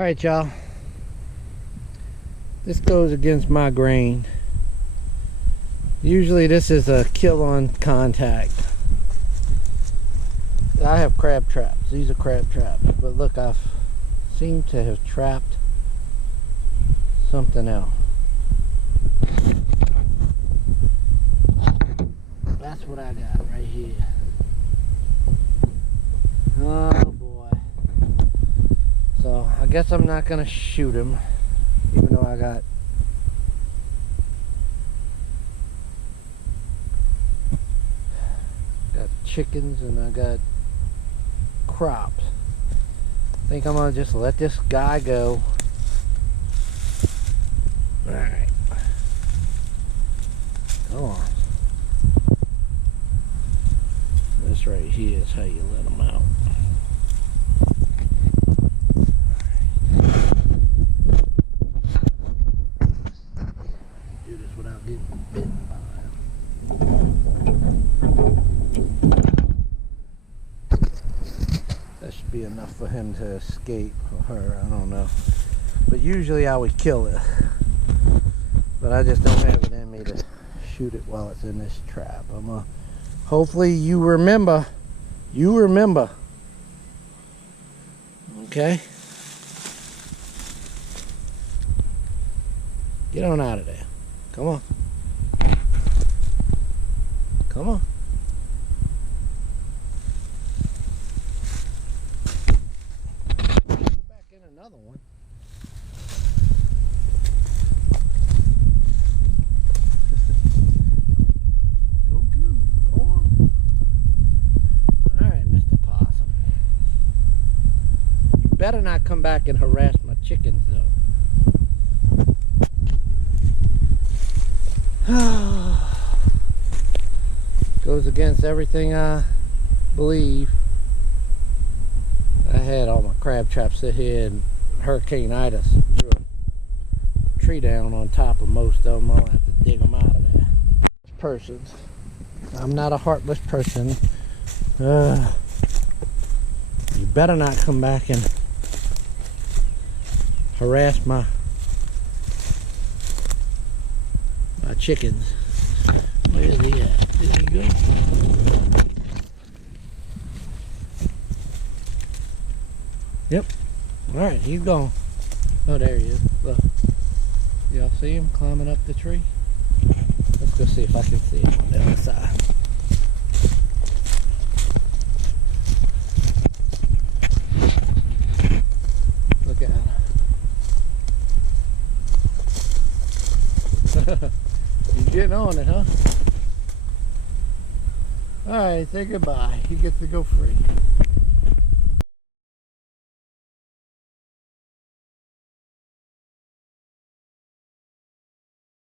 Alright, y'all. This goes against my grain. Usually this is a kill on contact. I have crab traps. These are crab traps. But look, I've seemed to have trapped something else. That's what I got right here. Oh boy. So I guess I'm not gonna shoot him, even though I got chickens and I got crops. I think I'm gonna just let this guy go. Alright. Come on. This right here is how you let them out. Do this without getting bitten by him. That should be enough for him to escape, or her, I don't know. But usually I would kill it. But I just don't have it in me to shoot it while it's in this trap. Hopefully you remember. Okay? Get on out of there. Come on. Come on. Go back in another one. Go on. Alright, Mr. Possum. You better not come back and harass my chickens, though. Goes against everything I believe. I had all my crab traps sit here, and Hurricane Ida threw a tree down on top of most of them. I'll have to dig them out of there. Persons. I'm not a heartless person. You better not come back and harass my chickens. Where is he at? There he go. Yep. Alright, he's gone. Oh, there he is. Look. Y'all see him climbing up the tree? Let's go see if I can see him on the other side. Look at him. He's getting on it, huh? Alright, say goodbye. He gets to go free.